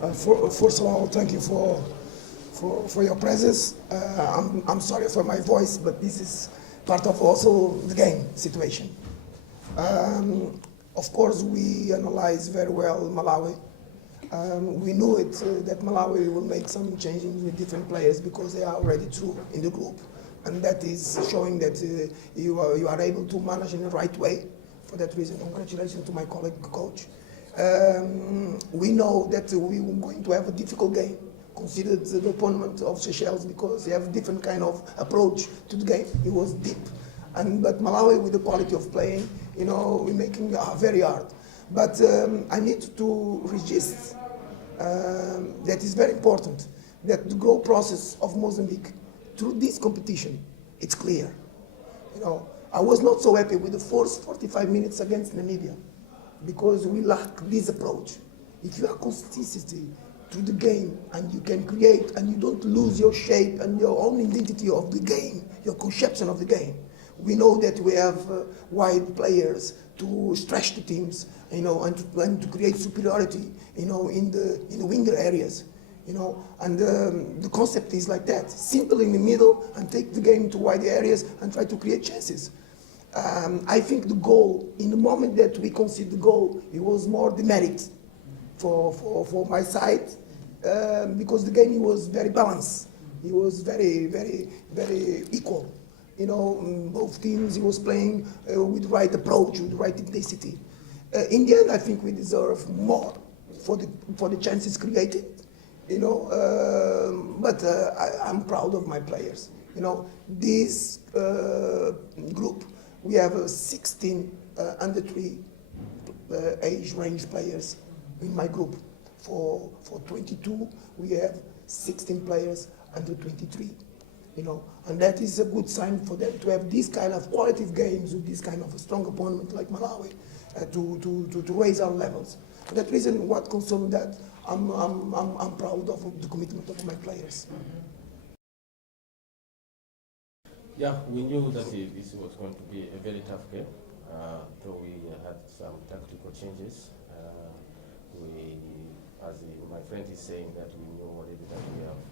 First of all, thank you for your presence. I'm sorry for my voice, but this is part of also the game situation. Of course, we analyze very well Malawi. We knew it that Malawi will make some changes with different players because they are already through in the group, and that is showing that you are able to manage in the right way. For that reason, congratulations to my colleague coach. We know that we were going to have a difficult game, considered the opponent of Seychelles because they have a different kind of approach to the game. It was deep, but Malawi, with the quality of playing, we're making it very hard. But I need to resist. That is very important. That the growth process of Mozambique through this competition, it's clear. I was not so happy with the first 45 minutes against Namibia, because we lack this approach. If you are consistent to the game and you can create and you don't lose your shape and your own identity of the game, your conception of the game, we know that we have wide players to stretch the teams, and to create superiority, in the winger areas, and the concept is like that: simple in the middle and take the game to wide areas and try to create chances. I think the goal, in the moment that we conceded the goal, it was more demerit for my side, because the game was very balanced. It was very, very, very equal. Both teams, he was playing with the right approach, with the right intensity. In the end, I think we deserve more for the chances created. But I'm proud of my players. This group, we have 16 under 3 age range players in my group. For 22, we have 16 players under 23. And that is a good sign for them to have this kind of qualitative games with this kind of a strong opponent like Malawi, to raise our levels. For that reason, what concerns that, I'm proud of the commitment of my players. Yeah, we knew that this was going to be a very tough game, though we had some tactical changes. As my friend is saying, that we knew already that we have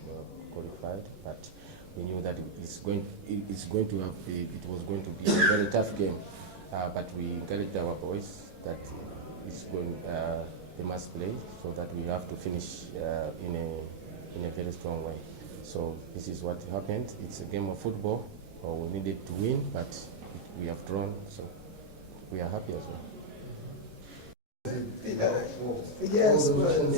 qualified, but we knew that it was going to be a very tough game. But we encouraged our boys that they must play, so that we have to finish in a very strong way. So this is what happened. It's a game of football. We needed to win, but we have drawn, so we are happy as well. Yes, but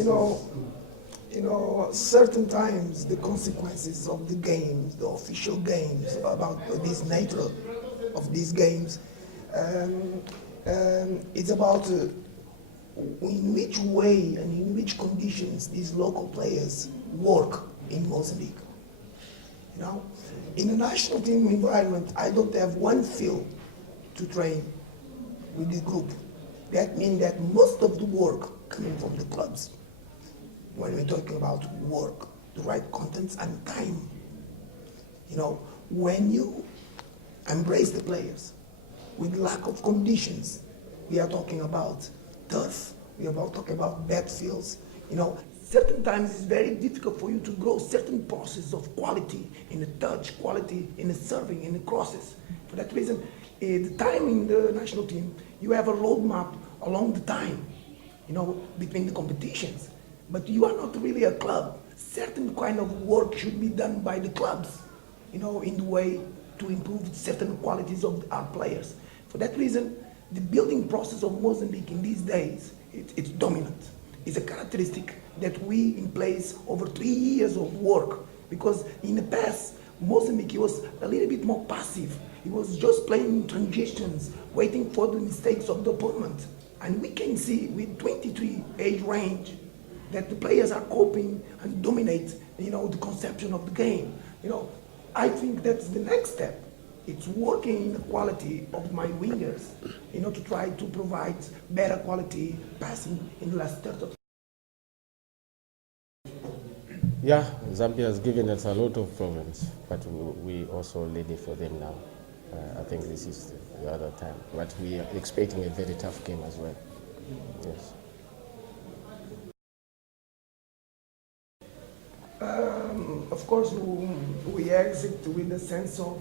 certain times the consequences of the games, the official games, about this nature of these games, it's about in which way and in which conditions these local players work in Mozambique. In the national team environment, I don't have one field to train with the group. That means that most of the work coming from the clubs. When we're talking about work, the right contents and time. When you embrace the players with lack of conditions, we are talking about turf, we are talking about bad fields. Certain times it's very difficult for you to grow certain processes of quality in the touch, quality in the serving, in the crosses. For that reason, the time in the national team, you have a roadmap along the time, between the competitions. But you are not really a club. Certain kind of work should be done by the clubs, in the way to improve certain qualities of our players. For that reason, the building process of Mozambique in these days, it's dominant. It's a characteristic that we in place over 3 years of work, because in the past, Mozambique was a little bit more passive. It was just playing transitions, waiting for the mistakes of the opponent. And we can see with 23 age range that the players are coping and dominate, the conception of the game. I think that's the next step. It's working in the quality of my wingers, to try to provide better quality passing in the last third of. Yeah, Zambia has given us a lot of problems, but we also ready for them now. I think this is the other time, but we are expecting a very tough game as well. Yes. Of course, we exit with a sense of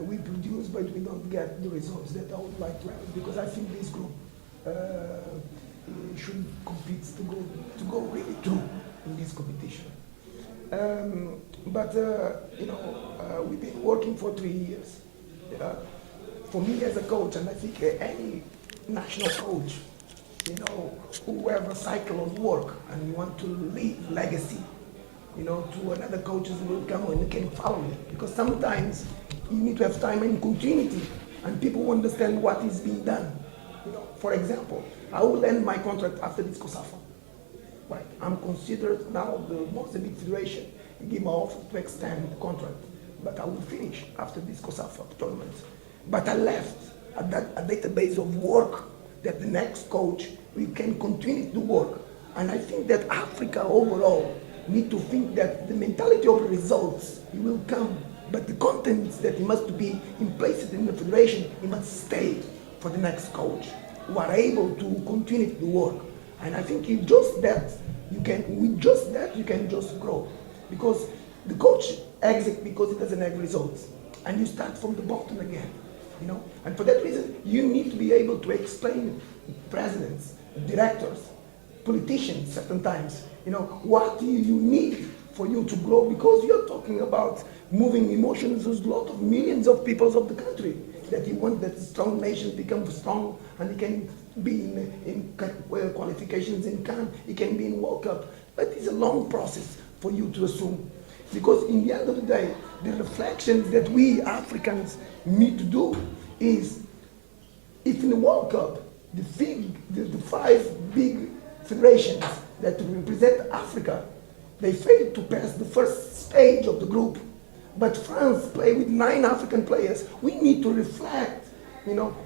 we produce, but we don't get the results that I would like to have, because I think this group should compete to go really through in this competition. We've been working for 3 years. For me as a coach, and I think any national coach, who have a cycle of work and you want to leave legacy, to another coaches who will come and can follow you. Because sometimes you need to have time and continuity, and people understand what is being done. For example, I will end my contract after this COSAFA. Right. I'm considered now the Mozambique Federation. Give my offer to extend the contract, but I will finish after this COSAFA tournament. But I left a database of work that the next coach we can continue to work. And I think that Africa overall need to think that the mentality of results will come, but the contents that must be in place in the federation, it must stay for the next coach who are able to continue to work. And I think with just that you can just grow, because the coach exits because it doesn't have results, and you start from the bottom again. And for that reason, you need to be able to explain presidents, directors, politicians certain times, what you need for you to grow, because you're talking about moving emotions with a lot of millions of people of the country, that you want that strong nations become strong, and it can be in qualifications in CAN, it can be in World Cup, but it's a long process for you to assume. Because in the end of the day, the reflections that we Africans need to do is, if in the World Cup, the 5 big federations that represent Africa, they failed to pass the first stage of the group, but France played with 9 African players. We need to reflect,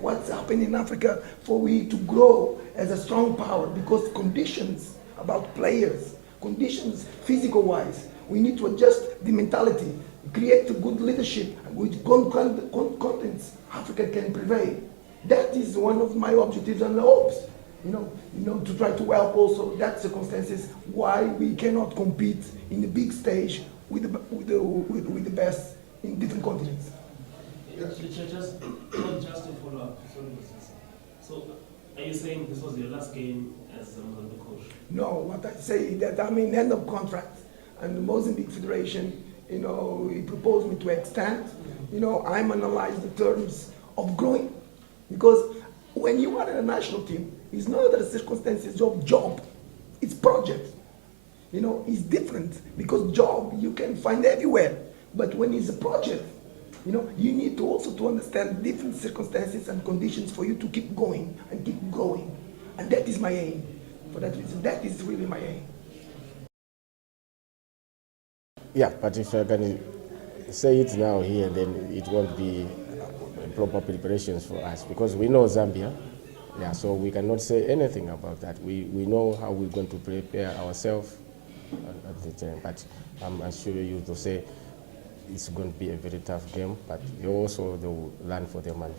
what's happening in Africa for we to grow as a strong power, because conditions about players, conditions physical-wise, we need to adjust the mentality, create a good leadership with contents Africa can prevail. That is one of my objectives and hopes, to try to help also that circumstances why we cannot compete in the big stage with the best in different continents. Just to follow up. So, are you saying this was your last game as a Mozambique coach? No, what I say is that I'm in end of contract, and the Mozambique Federation, he proposed me to extend. I'm analyzing the terms of growing, because when you are in a national team, it's not the circumstances of job, it's project. It's different, because job you can find everywhere, but when it's a project, you need to also to understand different circumstances and conditions for you to keep going and keep growing. And that is my aim. For that reason, that is really my aim. Yeah, but if I can say it now here, then it won't be proper preparations for us, because we know Zambia. Yeah, so we cannot say anything about that. We know how we're going to prepare ourselves at the time, but I'm assuring you to say it's going to be a very tough game, but also they will learn for their money.